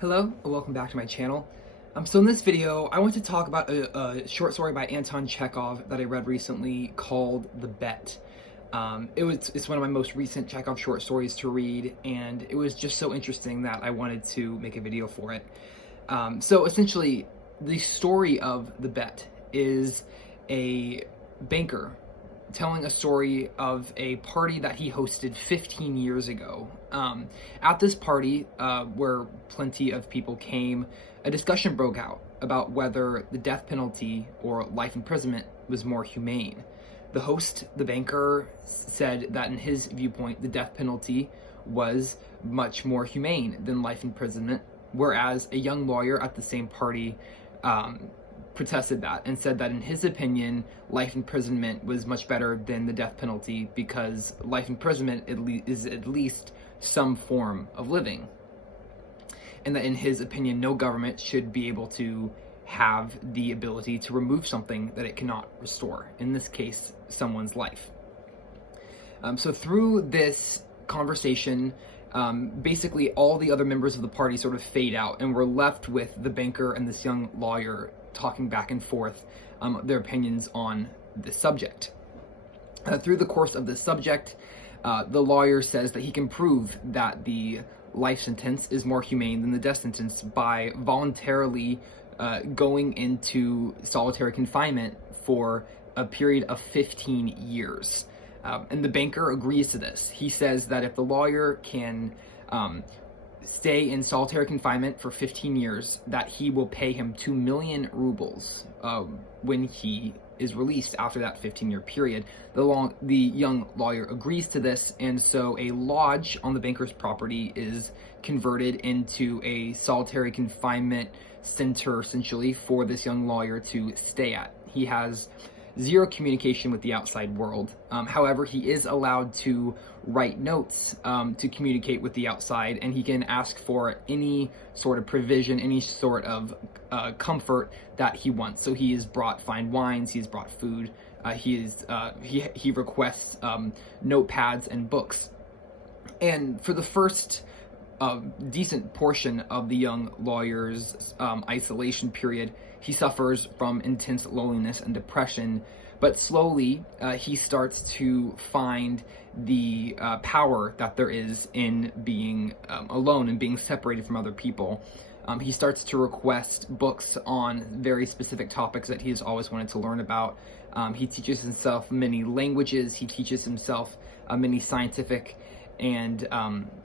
Hello, and welcome back to my channel. So in this video, I want to talk about a short story by Anton Chekhov that I read recently called The Bet. It's one of my most recent Chekhov short stories to read, and it was just so interesting that I wanted to make a video for it. So essentially, the story of The Bet is a banker telling a story of a party that he hosted 15 years ago. At this party, where plenty of people came, a discussion broke out about whether the death penalty or life imprisonment was more humane. The host, the banker, said that in his viewpoint, the death penalty was much more humane than life imprisonment, whereas a young lawyer at the same party protested that and said that in his opinion, life imprisonment was much better than the death penalty because life imprisonment is at least some form of living. And that in his opinion, no government should be able to have the ability to remove something that it cannot restore, in this case, someone's life. So through this conversation, basically all the other members of the party sort of fade out, and we're left with the banker and this young lawyer talking back and forth their opinions on this subject. Through the course of this subject, the lawyer says that he can prove that the life sentence is more humane than the death sentence by voluntarily going into solitary confinement for a period of 15 years. And the banker agrees to this. He says that if the lawyer can stay in solitary confinement for 15 years, that he will pay him 2 million rubles when he is released after that 15-year period. The young lawyer agrees to this, and so a lodge on the banker's property is converted into a solitary confinement center, essentially, for this young lawyer to stay at. He has zero communication with the outside world. However, he is allowed to write notes to communicate with the outside, and he can ask for any sort of provision, any sort of comfort that he wants. So he has brought fine wines, he's brought food, he requests notepads and books. And for the first decent portion of the young lawyer's isolation period, he suffers from intense loneliness and depression, but slowly he starts to find the power that there is in being alone and being separated from other people. He starts to request books on very specific topics that he has always wanted to learn about. He teaches himself many languages, he teaches himself many scientific and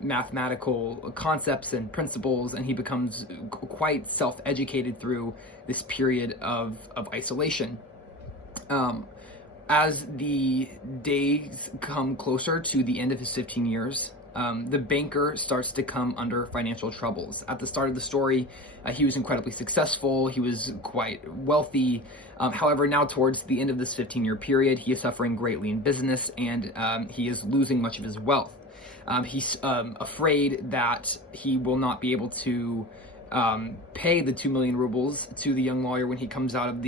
mathematical concepts and principles, and he becomes quite self-educated through this period of isolation. As the days come closer to the end of his 15 years, the banker starts to come under financial troubles. At the start of the story, he was incredibly successful, he was quite wealthy. However, now towards the end of this 15-year period, he is suffering greatly in business, and he is losing much of his wealth. He's afraid that he will not be able to pay the 2 million rubles to the young lawyer when he comes out of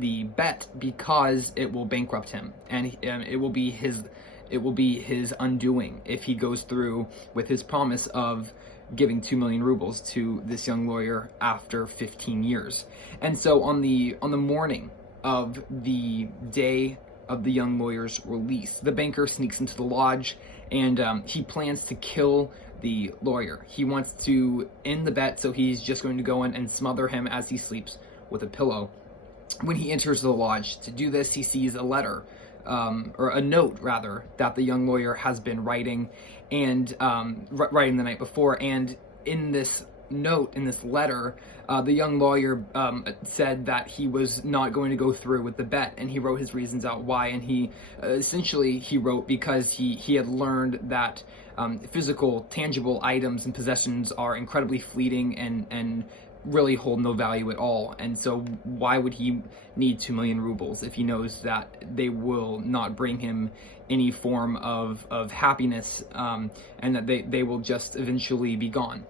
the bet, because it will bankrupt him, and it will be his undoing if he goes through with his promise of giving 2 million rubles to this young lawyer after 15 years. And so on the morning of the day of the young lawyer's release, the banker sneaks into the lodge, and he plans to kill the lawyer. He wants to end the bet, so he's just going to go in and smother him as he sleeps with a pillow. When he enters the lodge to do this, he sees a letter, or a note rather, that the young lawyer has been writing, and writing the night before. And in this note, in this letter, the young lawyer said that he was not going to go through with the bet, and he wrote his reasons out why. And he essentially he wrote because he had learned that physical, tangible items and possessions are incredibly fleeting and really hold no value at all. And so why would he need 2 million rubles if he knows that they will not bring him any form of happiness, and that they will just eventually be gone?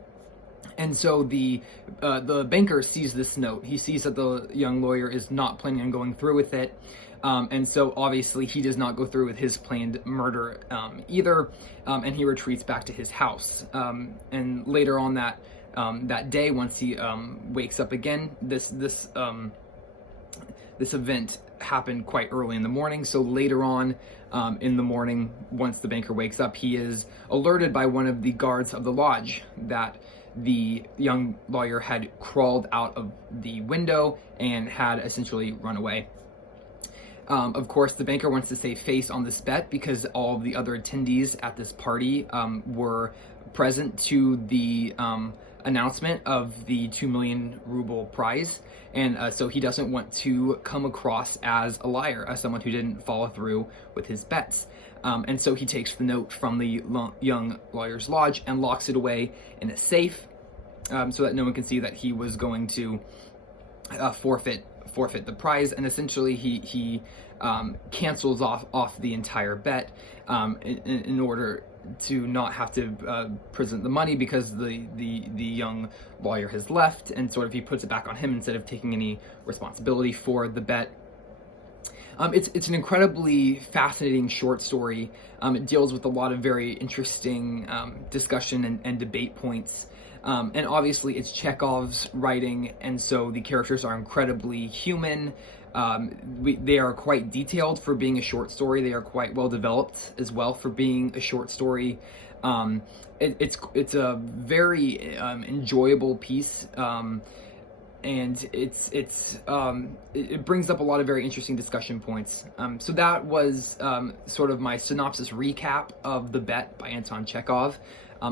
And so the banker sees this note. He sees that the young lawyer is not planning on going through with it. And so obviously he does not go through with his planned murder either, and he retreats back to his house. And later on that day, once he wakes up again, this event happened quite early in the morning. So later on in the morning, once the banker wakes up, he is alerted by one of the guards of the lodge that the young lawyer had crawled out of the window and had essentially run away. Of course, the banker wants to save face on this bet because all of the other attendees at this party were present to the announcement of the 2 million ruble prize, and so he doesn't want to come across as a liar, as someone who didn't follow through with his bets. And so he takes the note from the young lawyer's lodge and locks it away in a safe, so that no one can see that he was going to forfeit the prize. And essentially he cancels off the entire bet in order to not have to present the money, because the young lawyer has left, and sort of he puts it back on him instead of taking any responsibility for the bet. It's an incredibly fascinating short story. It deals with a lot of very interesting discussion and debate points. And obviously it's Chekhov's writing, and so the characters are incredibly human. They are quite detailed for being a short story. They are quite well developed as well for being a short story. It's a very enjoyable piece, and it brings up a lot of very interesting discussion points. So that was sort of my synopsis recap of The Bet by Anton Chekhov.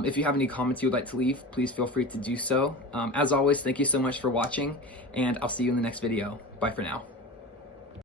If you have any comments you would like to leave, please feel free to do so. As always, thank you so much for watching, and I'll see you in the next video. Bye for now.